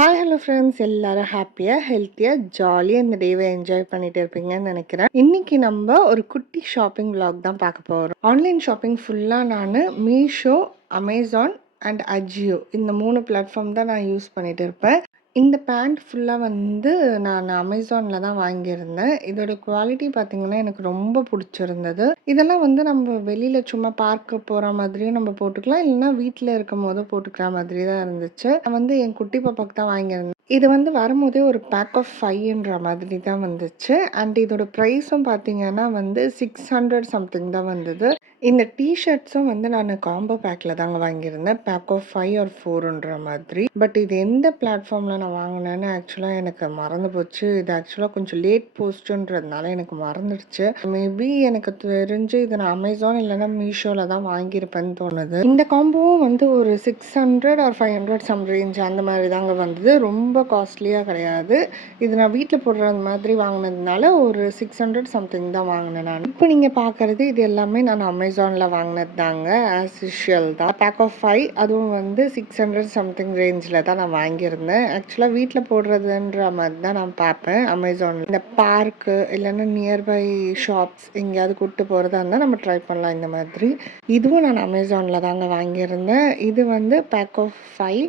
Hi hello friends, எல்லாரும் ஹாப்பியாக ஹெல்த்தியாக ஜாலியாக இந்த டேவை என்ஜாய் பண்ணிட்டு இருப்பீங்கன்னு நினைக்கிறேன். இன்னைக்கு நம்ம ஒரு குட்டி ஷாப்பிங் vlog தான் பார்க்க போகிறோம். ஆன்லைன் ஷாப்பிங் ஃபுல்லாக நான் மீஷோ, அமேசான் அண்ட் அஜியோ இந்த 3 பிளாட்ஃபார்ம் தான் நான் யூஸ் பண்ணிட்டு இருப்பேன். இந்த பேண்ட் ஃபுல்லாக வந்து நான் அமேசானில் தான் வாங்கியிருந்தேன். இதோட குவாலிட்டி பார்த்தீங்கன்னா எனக்கு ரொம்ப பிடிச்சிருந்தது. இதெல்லாம் வந்து நம்ம வெளியில் சும்மா பார்க்க போகிற மாதிரியும் நம்ம போட்டுக்கலாம், இல்லைன்னா வீட்டில் இருக்கும் போது போட்டுக்கிற மாதிரி தான் இருந்துச்சு. நான் வந்து என் குட்டி பாப்பாக்கு தான் வாங்கியிருந்தேன். இது வந்து வரும்போதே ஒரு பேக் ஆஃப் 5ன்ற மாதிரி தான் வந்துச்சு. அண்ட் இதோட ப்ரைஸும் பார்த்தீங்கன்னா வந்து 600 சம்திங் தான் வந்தது. இந்த டிஷர்ட்ஸும் வந்து நான் காம்போ பேக்கில் தாங்க வாங்கியிருந்தேன், பேக் ஆஃப் 5 ஆர் 4ன்ற மாதிரி. பட் இது எந்த பிளாட்ஃபார்மில் நான் வாங்கினேன்னு ஆக்சுவலாக எனக்கு மறந்து போச்சு. இது ஆக்சுவலாக கொஞ்சம் லேட் போஸ்ட்டுன்றதுனால எனக்கு மறந்துடுச்சு. மேபி எனக்கு தெரிஞ்சு இது நான் அமேசான் இல்லைன்னா மீஷோவில் தான் வாங்கியிருப்பேன்னு தோணுது. இந்த காம்போவும் வந்து ஒரு 600 ஆர் 500 சம் ரேஞ்ச் அந்த மாதிரி தாங்க வந்தது. ரொம்ப காஸ்ட்லியாக கிடையாது. இது நான் வீட்டில் போடுறது மாதிரி வாங்கினதுனால ஒரு 600 சம்திங் தான் வாங்கினேன் நான். இப்போ நீங்கள் பார்க்குறது இது எல்லாமே நான் அமேசானில் வாங்கினது தாங்க. ஆஸ் யூஷுவல் தான். பேக் ஆஃப் 5 அதுவும் வந்து 600 சம்திங் ரேஞ்சில் தான் நான் வாங்கியிருந்தேன். ஆக்சுவலாக வீட்டில் போடுறதுன்ற மாதிரி தான் நான் பார்ப்பேன் அமேசானில். இந்த பார்க்கு இல்லைன்னா நியர்பை ஷாப்ஸ் எங்கேயாவது கூப்பிட்டு போகிறதா இருந்தால் நம்ம ட்ரை பண்ணலாம் இந்த மாதிரி. இதுவும் நான் அமேசானில் தாங்க வாங்கியிருந்தேன். இது வந்து பேக் ஆஃப் 5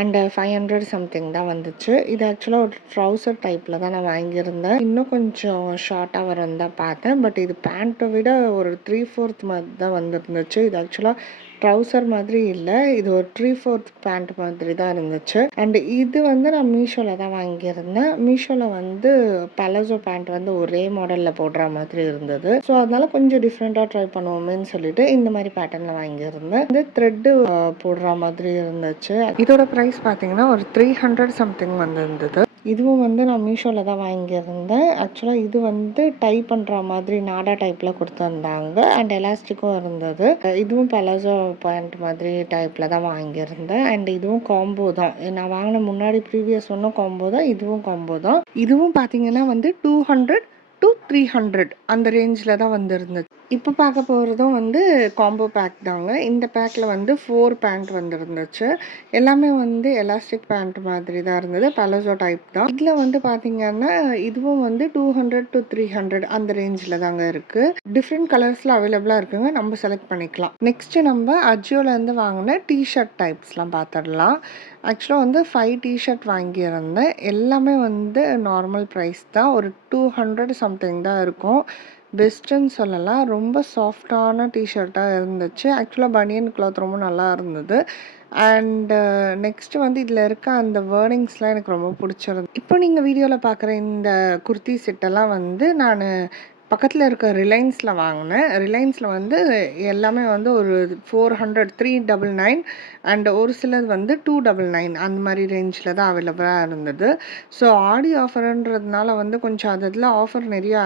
அண்ட் 500 சம்திங் தான் வந்துச்சு. இது ஆக்சுவலாக ஒரு ட்ரௌசர் டைப்பில் தான் நான் வாங்கியிருந்தேன். இன்னும் கொஞ்சம் ஷார்ட்டாக வரும் தான் பார்த்தேன். பட் இது பேண்ட்டை விட ஒரு 3/4 மாதிரி தான் வந்துருந்துச்சு. இது ஆக்சுவலாக ட்ரௌசர் மாதிரி இல்லை, இது ஒரு 3/4 பேண்ட் மாதிரி தான் இருந்துச்சு. அண்ட் இது வந்து நான் மீஷோவில் தான் வாங்கியிருந்தேன். மீஷோவில் வந்து பலசோ பேண்ட் வந்து ஒரே மாடலில் போடுற மாதிரி இருந்தது. ஸோ அதனால கொஞ்சம் டிஃப்ரெண்ட்டாக ட்ரை பண்ணுவோமேன்னு சொல்லிட்டு இந்த மாதிரி பேட்டர்னில் வாங்கியிருந்தேன். இந்த த்ரெட்டு போடுற மாதிரி இருந்துச்சு. இதோட ப்ரைஸ் பார்த்தீங்கன்னா ஒரு 300 சம்திங் வந்துருந்தது. இதுவும் வந்து நான் மீஷோவில் தான் வாங்கியிருந்தேன். ஆக்சுவலாக இது வந்து டை பண்ணுற மாதிரி நாடா டைப்பில் கொடுத்துருந்தாங்க அண்ட் எலாஸ்டிக்கும் இருந்தது. இதுவும் பலசோ பேண்ட் மாதிரி டைப்பில் தான் வாங்கியிருந்தேன். அண்ட் இதுவும் காம்போ தான். நான் வாங்கின முன்னாடி ப்ரீவியஸ் ஒன்றும் காம்போ தான், இதுவும் காம்போ தான். இதுவும் பார்த்தீங்கன்னா வந்து 200 to 300 அந்த ரேஞ்சில் தான் வந்துருந்துச்சு. இப்போ பார்க்க போகிறதும் வந்து காம்போ பேக் தாங்க. இந்த பேக்கில் வந்து 4 பேண்ட் வந்துருந்துச்சு. எல்லாமே வந்து எலாஸ்டிக் பேண்ட் மாதிரி தான் இருந்தது, பலசோ டைப் தான். இதில் வந்து பார்த்தீங்கன்னா இதுவும் வந்து 200 to 300 அந்த ரேஞ்சில் தாங்க இருக்குது. டிஃப்ரெண்ட் கலர்ஸில் அவைலபிளாக இருக்குங்க, நம்ம செலக்ட் பண்ணிக்கலாம். நெக்ஸ்ட்டு நம்ம அஜியோலேருந்து வாங்கின டிஷர்ட் டைப்ஸ்லாம் பார்த்துடலாம். ஆக்சுவலாக வந்து 5 டிஷர்ட் வாங்கியிருந்தேன். எல்லாமே வந்து நார்மல் ப்ரைஸ் தான், ஒரு 200 சம்திங் தான் இருக்கும். பெஸ்ட்டுன்னு சொல்லலாம். ரொம்ப சாஃப்டான டிஷர்ட்டாக இருந்துச்சு. ஆக்சுவலாக பனியன் கிளாத் ரொம்ப நல்லா இருந்தது. அண்டு நெக்ஸ்ட்டு வந்து இதில் இருக்க அந்த வேர்டிங்ஸ்லாம் எனக்கு ரொம்ப பிடிச்சிருந்தது. இப்போ நீங்கள் வீடியோவில் பார்க்குற இந்த குர்த்தி செட்டெல்லாம் வந்து நான் பக்கத்தில் இருக்க ரிலையன்ஸில் வாங்கினேன். ரிலையன்ஸில் வந்து எல்லாமே வந்து ஒரு 400 399 அண்ட் ஒரு சிலது வந்து 299 அந்த மாதிரி ரேஞ்சில் தான் அவைலபிளாக இருந்தது. ஸோ ஆடி ஆஃபருன்றதுனால வந்து கொஞ்சம் அதில் ஆஃபர் நிறையா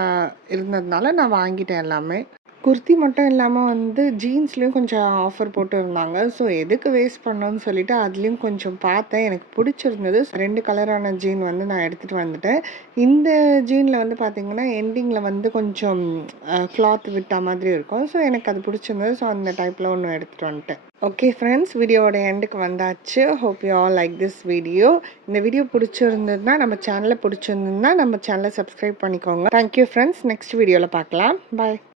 இருந்ததுனால நான் வாங்கிட்டேன் எல்லாமே. குர்த்தி மட்டும் இல்லாமல் வந்து ஜீன்ஸ்லேயும் கொஞ்சம் ஆஃபர் போட்டு இருந்தாங்க. ஸோ எதுக்கு வேஸ்ட் பண்ணோன்னு சொல்லிட்டு அதுலேயும் கொஞ்சம் பார்த்தேன், எனக்கு பிடிச்சிருந்தது. 2 கலரான ஜீன் வந்து நான் எடுத்துகிட்டு வந்துட்டேன். இந்த ஜீனில் வந்து பார்த்திங்கன்னா எண்டிங்கில் வந்து கொஞ்சம் கிளாத் விட்ட மாதிரி இருக்கும். ஸோ எனக்கு அது பிடிச்சிருந்தது. ஸோ அந்த டைப்பில் ஒன்று எடுத்துகிட்டு வந்துட்டேன். ஓகே ஃப்ரெண்ட்ஸ், வீடியோவோட எண்டுக்கு வந்தாச்சு. Hope you all like this video. இந்த வீடியோ பிடிச்சிருந்ததுன்னா நம்ம சேனலை சப்ஸ்கிரைப் பண்ணிக்கோங்க. தேங்க்யூ ஃப்ரெண்ட்ஸ், நெக்ஸ்ட் வீடியோவில் பார்க்கலாம். பாய்.